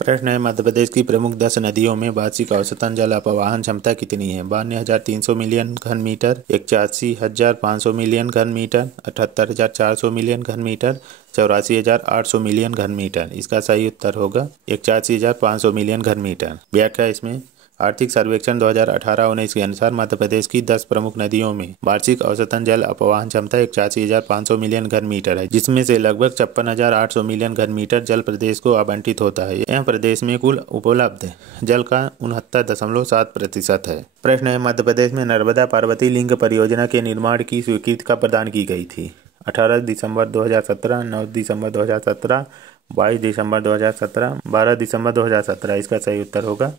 प्रश्न है, मध्य प्रदेश की प्रमुख 10 नदियों में वार्षिक औसतन जल अपवाहन क्षमता कितनी है? 52,300 मिलियन घन मीटर, 81,500 मिलियन घन मीटर, 78,400 मिलियन घन मीटर, 84,800 मिलियन घन मीटर। इसका सही उत्तर होगा 81,500 मिलियन घन मीटर। व्याख्या इसमें आर्थिक सर्वेक्षण 2018-19 के अनुसार मध्य प्रदेश की 10 प्रमुख नदियों में वार्षिक औसतन जल अपवाहन क्षमता 81,500 मिलियन घन मीटर है, जिसमें से लगभग 56,800 मिलियन घन मीटर जल प्रदेश को आवंटित होता है। यह प्रदेश में कुल उपलब्ध जल का 69.7% है। प्रश्न है, मध्य प्रदेश में नर्मदा पार्वती लिंक परियोजना के निर्माण की स्वीकृति कब प्रदान की गई थी? 18 दिसंबर 2017, 9 दिसंबर 2017, 22 दिसंबर 2017, 12 दिसंबर 2017। इसका सही उत्तर होगा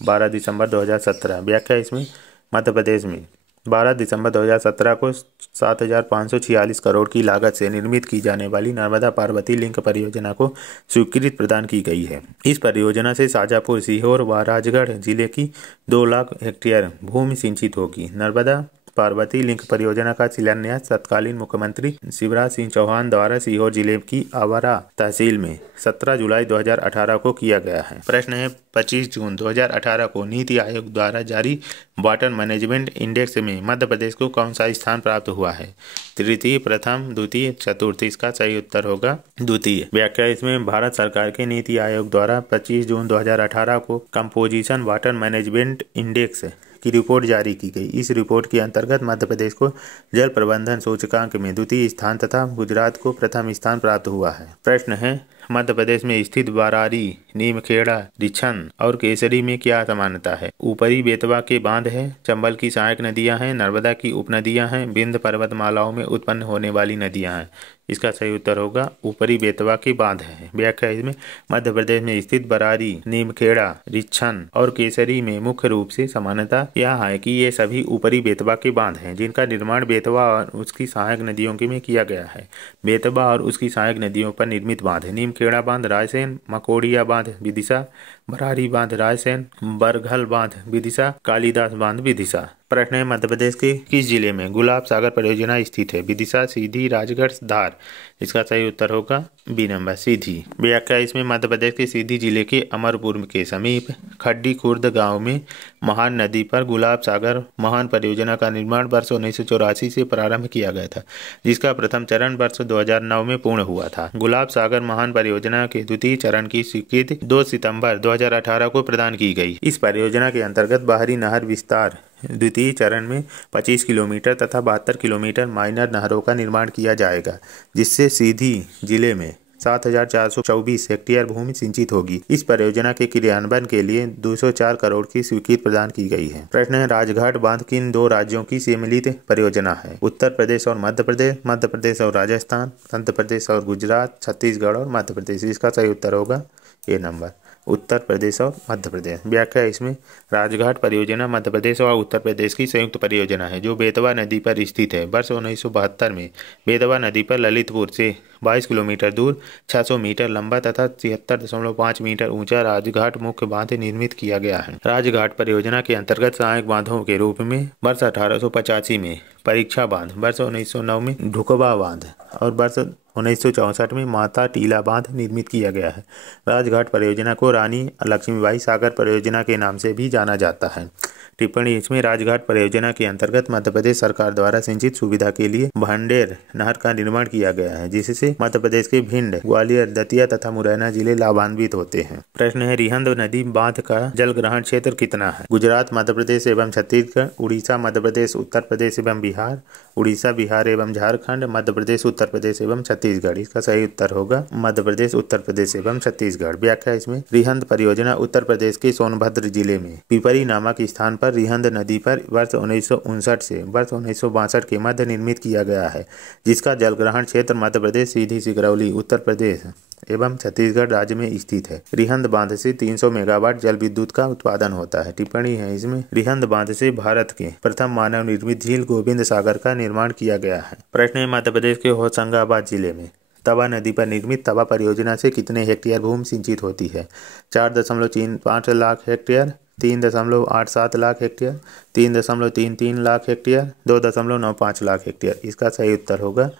12 दिसंबर 2017। व्याख्या इसमें मध्य प्रदेश में 12 दिसंबर 2017 को 7,546 करोड़ की लागत से निर्मित की जाने वाली नर्मदा पार्वती लिंक परियोजना को स्वीकृति प्रदान की गई है। इस परियोजना से शाजापुर, सीहोर व राजगढ़ जिले की 2 लाख हेक्टेयर भूमि सिंचित होगी। नर्मदा पार्वती लिंक परियोजना का शिलान्यास तत्कालीन मुख्यमंत्री शिवराज सिंह चौहान द्वारा सीहोर जिले की आवारा तहसील में 17 जुलाई 2018 को किया गया है। प्रश्न है, 25 जून 2018 को नीति आयोग द्वारा जारी वाटर मैनेजमेंट इंडेक्स में मध्य प्रदेश को कौन सा स्थान प्राप्त हुआ है? तृतीय, प्रथम, द्वितीय, चतुर्थ। इसका सही उत्तर होगा द्वितीय। व्याख्या इसमें भारत सरकार के नीति आयोग द्वारा 25 जून 2018 को कंपोजिशन वाटर मैनेजमेंट इंडेक्स की रिपोर्ट जारी की गई। इस रिपोर्ट के अंतर्गत मध्य प्रदेश को जल प्रबंधन सूचकांक में द्वितीय स्थान तथा गुजरात को प्रथम स्थान प्राप्त हुआ है। प्रश्न है, मध्य प्रदेश में स्थित बरारी, नीमखेड़ा, रिछन और केसरी में क्या समानता है? ऊपरी बेतवा के बांध है, चंबल की सहायक नदियां हैं, नर्मदा की उपनदियां हैं, विंध्य पर्वतमालाओं में उत्पन्न होने वाली नदियां हैं। इसका सही उत्तर होगा ऊपरी बेतवा के बांध है। व्याख्या इसमें मध्य प्रदेश में स्थित बरारी, नीमखेड़ा, रिछन और केसरी में मुख्य रूप से समानता यह है कि ये सभी ऊपरी बेतवा के बांध हैं, जिनका निर्माण बेतवा और उसकी सहायक नदियों के में किया गया है। बेतवा और उसकी सहायक नदियों पर निर्मित बांध है नीमखेड़ा बांध रायसेन, मकोड़िया बांध विदिशा, बरारी बांध रायसेन, बरघल बांध विदिशा, कालिदास बांध विदिशा। प्रश्न है, मध्य प्रदेश के किस जिले में गुलाब सागर परियोजना स्थित है? विदिशा, सीधी, राजगढ़, धार। इसका सही उत्तर होगा बी नंबर, सीधी। व्याख्या इसमें मध्य प्रदेश के सीधी जिले के अमरपुर के समीप खड्डी खुर्द गांव में महान नदी पर गुलाब सागर महान परियोजना का निर्माण वर्ष 1984 से प्रारंभ किया गया था, जिसका प्रथम चरण वर्ष 2009 में पूर्ण हुआ था। गुलाब सागर महान परियोजना के द्वितीय चरण की स्वीकृति 2 सितंबर 2018 को प्रदान की गई। इस परियोजना के अंतर्गत बाहरी नहर विस्तार द्वितीय चरण में 25 किलोमीटर तथा 72 किलोमीटर माइनर नहरों का निर्माण किया जाएगा, जिससे सीधी जिले में 7,424 हेक्टेयर भूमि सिंचित होगी। इस परियोजना के क्रियान्वयन के लिए 204 करोड़ की स्वीकृति प्रदान की गई है। प्रश्न है, राजघाट बांध किन 2 राज्यों की सम्मिलित परियोजना है? उत्तर प्रदेश और मध्य प्रदेश, मध्य प्रदेश और राजस्थान, मध्य प्रदेश और गुजरात, छत्तीसगढ़ और मध्य प्रदेश। इसका सही उत्तर होगा ए नंबर, उत्तर प्रदेश और मध्य प्रदेश। व्याख्या इसमें राजघाट परियोजना मध्य प्रदेश और उत्तर प्रदेश की संयुक्त परियोजना है, जो बेतवा नदी पर स्थित है। वर्ष 1972 में बेतवा नदी पर ललितपुर से 22 किलोमीटर दूर 600 मीटर लंबा तथा 73.5 मीटर ऊंचा राजघाट मुख्य बांध निर्मित किया गया है। राजघाट परियोजना के अंतर्गत सहायक बांधों के रूप में वर्ष 1885 में परीक्षा बांध, वर्ष 1909 में ढुकवा बांध और वर्ष 1964 में माता टीला बांध निर्मित किया गया है। राजघाट परियोजना को रानी लक्ष्मीबाई सागर परियोजना के नाम से भी जाना जाता है। टिप्पणी इसमें राजघाट परियोजना के अंतर्गत मध्य प्रदेश सरकार द्वारा सिंचित सुविधा के लिए भांडेर नहर का निर्माण किया गया है, जिससे मध्य प्रदेश के भिंड, ग्वालियर, दतिया तथा मुरैना जिले लाभान्वित होते हैं। प्रश्न है, रिहंद नदी बांध का जल ग्रहण क्षेत्र कितना है? गुजरात, मध्य प्रदेश एवं छत्तीसगढ़, उड़ीसा, मध्य प्रदेश, उत्तर प्रदेश एवं बिहार, उड़ीसा, बिहार एवं झारखंड, मध्य प्रदेश, उत्तर प्रदेश एवं छत्तीसगढ़। इसका सही उत्तर होगा मध्य प्रदेश, उत्तर प्रदेश एवं छत्तीसगढ़। व्याख्या इसमें रिहंद परियोजना उत्तर प्रदेश के सोनभद्र जिले में पिपरी नामक स्थान पर रिहंद नदी पर वर्ष 1959 से वर्ष 1962 के मध्य निर्मित किया गया है, जिसका जलग्रहण क्षेत्र मध्य प्रदेश, सीधी, सिगरौली, उत्तर प्रदेश एवं छत्तीसगढ़ राज्य में स्थित है। रिहंद बांध से 300 मेगावाट जल विद्युत का उत्पादन होता है। टिप्पणी है इसमें रिहंद बांध से भारत के प्रथम मानव निर्मित झील गोविंद सागर का निर्माण किया गया है। प्रश्न है, मध्य प्रदेश के होशंगाबाद जिले में तवा नदी पर निर्मित तवा परियोजना से कितने हेक्टेयर भूमि सिंचित होती है? 4.35 lakh hectare, 3.87 lakh hectare, 3.33 lakh hectare, 2.95 lakh hectare. इसका सही उत्तर होगा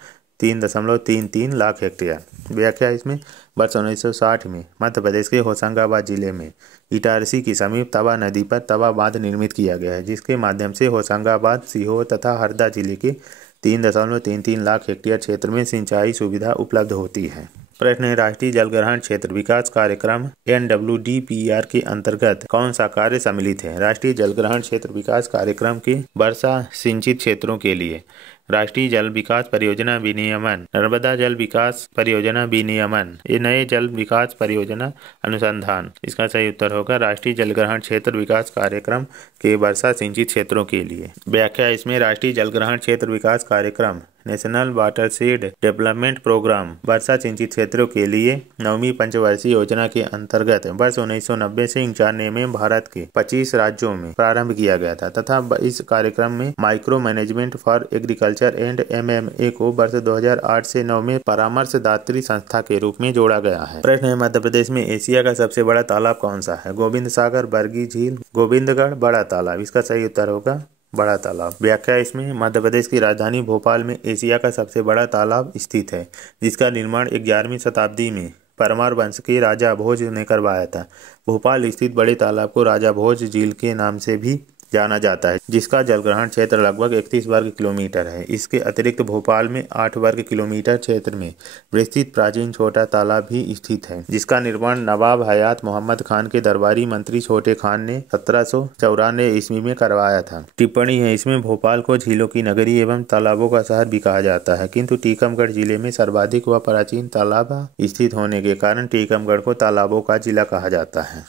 3.33 लाख हेक्टेयर। व्याख्या इसमें वर्ष 1960 में मध्य प्रदेश के होशंगाबाद जिले में इटारसी के समीप तवा नदी पर तवा बांध निर्मित किया गया है, जिसके माध्यम से होशंगाबाद, सीहोर तथा हरदा जिले के 3.33 लाख हेक्टेयर क्षेत्र में सिंचाई सुविधा उपलब्ध होती है। प्रश्न है, राष्ट्रीय जल ग्रहण क्षेत्र विकास कार्यक्रम NWDPR के अंतर्गत कौन सा कार्य सम्मिलित है? राष्ट्रीय जल ग्रहण क्षेत्र विकास कार्यक्रम के वर्षा सिंचित क्षेत्रों के लिए राष्ट्रीय जल विकास परियोजना विनियमन, नर्मदा जल विकास परियोजना विनियमन, ये नए जल विकास परियोजना अनुसंधान। इसका सही उत्तर होगा राष्ट्रीय जल ग्रहण क्षेत्र विकास कार्यक्रम के वर्षा सिंचित क्षेत्रों के लिए। व्याख्या इसमें राष्ट्रीय जल ग्रहण क्षेत्र विकास कार्यक्रम नेशनल वाटरशेड डेवलपमेंट प्रोग्राम वर्षा सिंचित क्षेत्रों के लिए 9वीं पंचवर्षीय योजना के अंतर्गत वर्ष 1990 से 1991 में भारत के 25 राज्यों में प्रारंभ किया गया था तथा इस कार्यक्रम में micro management for agriculture and MMA को वर्ष 2008 से 9 में परामर्शदात्री संस्था के रूप में जोड़ा गया है। प्रश्न है, मध्य प्रदेश में एशिया का सबसे बड़ा तालाब कौन सा है? गोविंद सागर, बरगी झील, गोविंदगढ़, बड़ा तालाब। इसका सही उत्तर होगा बड़ा तालाब। व्याख्या इसमें मध्य प्रदेश की राजधानी भोपाल में एशिया का सबसे बड़ा तालाब स्थित है, जिसका निर्माण 11वीं शताब्दी में परमार वंश के राजा भोज ने करवाया था। भोपाल स्थित बड़े तालाब को राजा भोज झील के नाम से भी जाना जाता है, जिसका जलग्रहण क्षेत्र लगभग 31 वर्ग किलोमीटर है। इसके अतिरिक्त भोपाल में 8 वर्ग किलोमीटर क्षेत्र में विस्तृत प्राचीन छोटा तालाब भी स्थित है, जिसका निर्माण नवाब हयात मोहम्मद खान के दरबारी मंत्री छोटे खान ने 1794 ईस्वी में करवाया था। टिप्पणी है, इसमें भोपाल को झीलों की नगरी एवं तालाबों का शहर भी कहा जाता है, किंतु टीकमगढ़ जिले में सर्वाधिक व प्राचीन तालाब स्थित होने के कारण टीकमगढ़ को तालाबों का जिला कहा जाता है।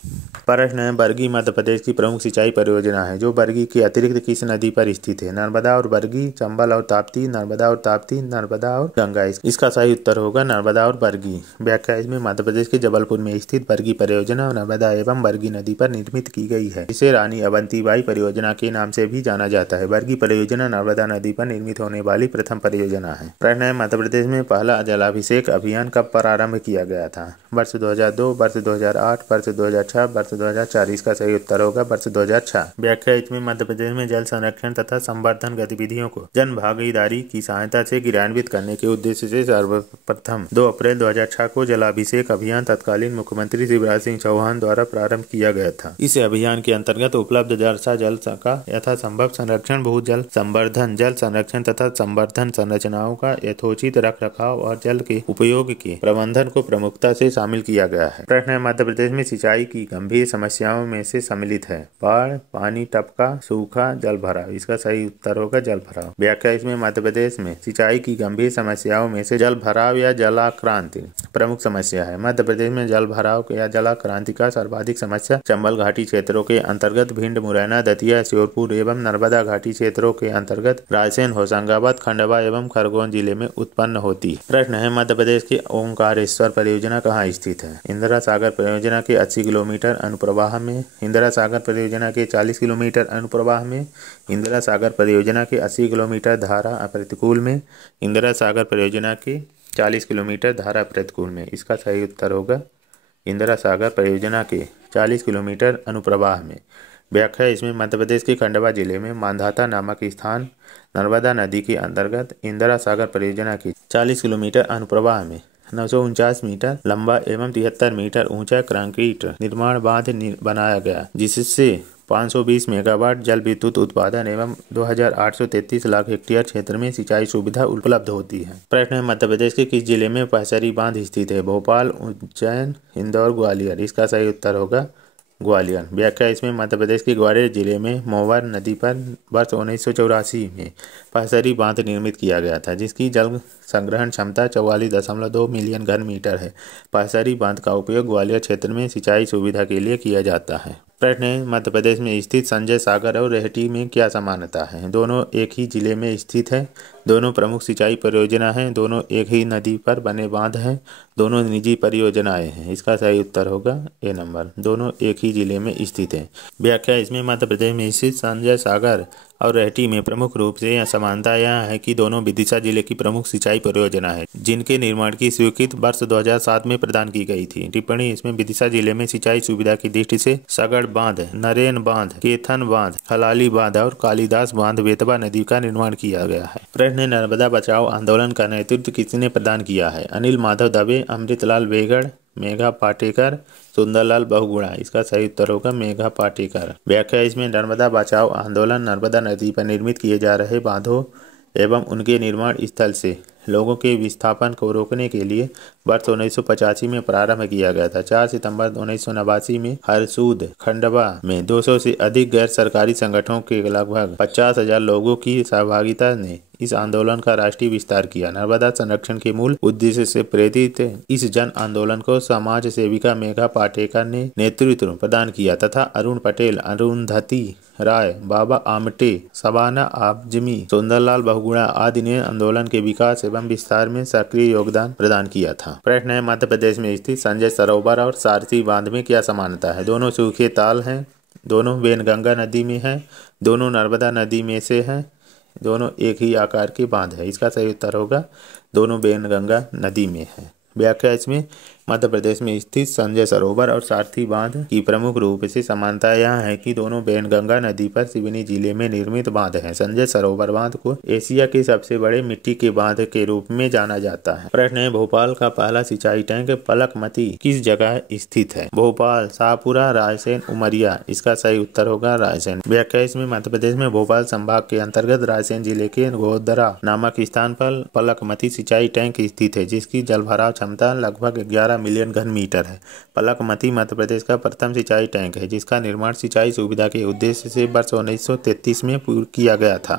प्रश्न है, बरगी मध्य प्रदेश की प्रमुख सिंचाई परियोजना है जो बरगी के अतिरिक्त किस नदी पर स्थित है? नर्मदा और बरगी, चंबल और ताप्ती, नर्मदा और ताप्ती, नर्मदा और गंगा। इसका सही उत्तर होगा नर्मदा और बरगी। व्याख्या इसमें मध्य प्रदेश के जबलपुर में स्थित बरगी परियोजना नर्मदा एवं बरगी नदी पर निर्मित की गई है, जिसे रानी अवंतीबाई परियोजना के नाम से भी जाना जाता है। बरगी परियोजना नर्मदा नदी पर निर्मित होने वाली प्रथम परियोजना है। प्रश्न है, मध्य प्रदेश में पहला जलाभिषेक अभियान कब प्रारंभ किया गया था? वर्ष 2002, वर्ष 2008, वर्ष 2006, वर्ष 2004। इसका सही उत्तर होगा वर्ष 2006। व्याख्या इसमें मध्य प्रदेश में जल संरक्षण तथा संवर्धन गतिविधियों को जन भागीदारी की सहायता से क्रियान्वित करने के उद्देश्य से सर्वप्रथम 2 अप्रैल 2006 को जलाभिषेक अभियान तत्कालीन मुख्यमंत्री शिवराज सिंह चौहान द्वारा प्रारंभ किया गया था। इस अभियान के अंतर्गत उपलब्ध वर्षा जल का यथासंभव संरक्षण, भूजल संवर्धन, जल संरक्षण तथा संवर्धन संरचनाओं का यथोचित रखरखाव और जल के उपयोग के प्रबंधन को प्रमुखता से शामिल किया गया है। प्रश्न है, मध्य प्रदेश में सिंचाई की गंभीर समस्याओं में से सम्मिलित है बाढ़, पानी टपका, सूखा, जल भराव। इसका सही उत्तर होगा जल भराव। व्याख्या इसमें मध्य प्रदेश में सिंचाई की गंभीर समस्याओं में से जल भराव या जलाक्रांति प्रमुख समस्या है। मध्य प्रदेश में जल भराव या जलाक्रांति का सर्वाधिक समस्या चंबल घाटी क्षेत्रों के अंतर्गत भिंड, मुरैना, दतिया, श्योपुर एवं नर्मदा घाटी क्षेत्रों के अंतर्गत रायसेन, होशंगाबाद, खंडवा एवं खरगोन जिले में उत्पन्न होती है। प्रश्न है, मध्य प्रदेश की ओंकारेश्वर परियोजना कहाँ स्थित है? इंदिरा सागर परियोजना के 80 किलोमीटर अनुप्रवाह में, इंदिरा सागर परियोजना के 40 किलोमीटर अनुप्रवाह में, इंदिरा सागर परियोजना के 80 किलोमीटर धारा प्रतिकूल में, इंदिरा सागर परियोजना के 40 किलोमीटर धारा प्रतिकूल में। इसका सही उत्तर होगा इंदिरा सागर परियोजना के 40 किलोमीटर अनुप्रवाह में। व्याख्या इसमें मध्य प्रदेश के खंडवा जिले में मांधाता नामक स्थान नर्मदा नदी के अंतर्गत इंदिरा सागर परियोजना के 40 किलोमीटर अनुप्रवाह में 949 मीटर लंबा एवं 73 मीटर ऊंचा कंक्रीट निर्माण बांध बनाया गया, जिससे 520 मेगावाट जल विद्युत उत्पादन एवं 2833 लाख हेक्टेयर क्षेत्र में सिंचाई सुविधा उपलब्ध होती है। प्रश्न है, मध्य प्रदेश के किस जिले में पहसरी बांध स्थित है? भोपाल, उज्जैन, इंदौर, ग्वालियर। इसका सही उत्तर होगा ग्वालियर। व्याख्या इसमें मध्य प्रदेश के ग्वालियर जिले में मोवर नदी पर वर्ष 1984 में पहसरी बांध निर्मित किया गया था, जिसकी जल संग्रहण क्षमता 44.2 मिलियन घन मीटर है। पहसरी बांध का उपयोग ग्वालियर क्षेत्र में सिंचाई सुविधा के लिए किया जाता है। प्रश्न है, मध्य प्रदेश में स्थित संजय सागर और रेहटी में क्या समानता है? दोनों एक ही जिले में स्थित है, दोनों प्रमुख सिंचाई परियोजना हैं, दोनों एक ही नदी पर बने बांध हैं, दोनों निजी परियोजनाएं हैं। इसका सही उत्तर होगा ए नंबर, दोनों एक ही जिले में स्थित है। व्याख्या इसमें मध्य प्रदेश में स्थित संजय सागर और रेहटी में प्रमुख रूप से यह समानता यह है कि दोनों विदिशा जिले की प्रमुख सिंचाई परियोजना है, जिनके निर्माण की स्वीकृति वर्ष 2007 में प्रदान की गई थी। टिप्पणी: इसमें विदिशा जिले में सिंचाई सुविधा की दृष्टि से सगड़ बांध, नरेन बांध, केथन बांध, हलाली बांध और कालिदास बांध बेतवा नदी का निर्माण किया गया है। प्रश्न: नर्मदा बचाओ आंदोलन का नेतृत्व किसने प्रदान किया है? अनिल माधव दवे, अमृतलाल बेगड़, मेघा पाटेकर, सुंदरलाल बहुगुणा। इसका सही उत्तर होगा मेघा पाटेकर। व्याख्या: इसमें नर्मदा बचाओ आंदोलन नर्मदा नदी पर निर्मित किए जा रहे बांधों एवं उनके निर्माण स्थल से लोगों के विस्थापन को रोकने के लिए वर्ष 1985 में प्रारंभ किया गया था। 4 सितंबर 1989 में हरसूद, खंडवा में 200 से अधिक गैर सरकारी संगठनों के लगभग 50,000 लोगों की सहभागिता ने इस आंदोलन का राष्ट्रीय विस्तार किया। नर्मदा संरक्षण के मूल उद्देश्य से प्रेरित इस जन आंदोलन को समाज सेविका मेघा पाटेकर ने नेतृत्व प्रदान किया तथा अरुण पटेल, अरुंधति राय, बाबा आमटे, सबाना आजमी, सुंदरलाल बहुगुणा आदि ने आंदोलन के विकास एवं विस्तार में सक्रिय योगदान प्रदान किया था। प्रश्न है: मध्य प्रदेश में स्थित संजय सरोवर और सारथी बांध में क्या समानता है? दोनों सूखे ताल हैं, दोनों वेनगंगा नदी में है, दोनों नर्मदा नदी में से है, दोनों एक ही आकार के बांध है। इसका सही उत्तर होगा दोनों वेनगंगा नदी में है। व्याख्या: इसमें मध्य प्रदेश में स्थित संजय सरोवर और सारथी बांध की प्रमुख रूप से समानता यह है कि दोनों वेनगंगा नदी पर सिवनी जिले में निर्मित बांध हैं। संजय सरोवर बांध को एशिया के सबसे बड़े मिट्टी के बांध के रूप में जाना जाता है। प्रश्न है: भोपाल का पहला सिंचाई टैंक पलकमती किस जगह स्थित है? भोपाल, शाहपुरा, रायसेन, उमरिया। इसका सही उत्तर होगा रायसेन। व्याख्या: इसमें मध्य प्रदेश में भोपाल संभाग के अंतर्गत रायसेन जिले के गोदरा नामक स्थान पर पलकमती सिंचाई टैंक स्थित है, जिसकी जलभराव क्षमता लगभग 11 मिलियन घन मीटर है। पलकमती मध्य प्रदेश का प्रथम सिंचाई टैंक है, जिसका निर्माण सिंचाई सुविधा के उद्देश्य से वर्ष 1933 में किया गया था।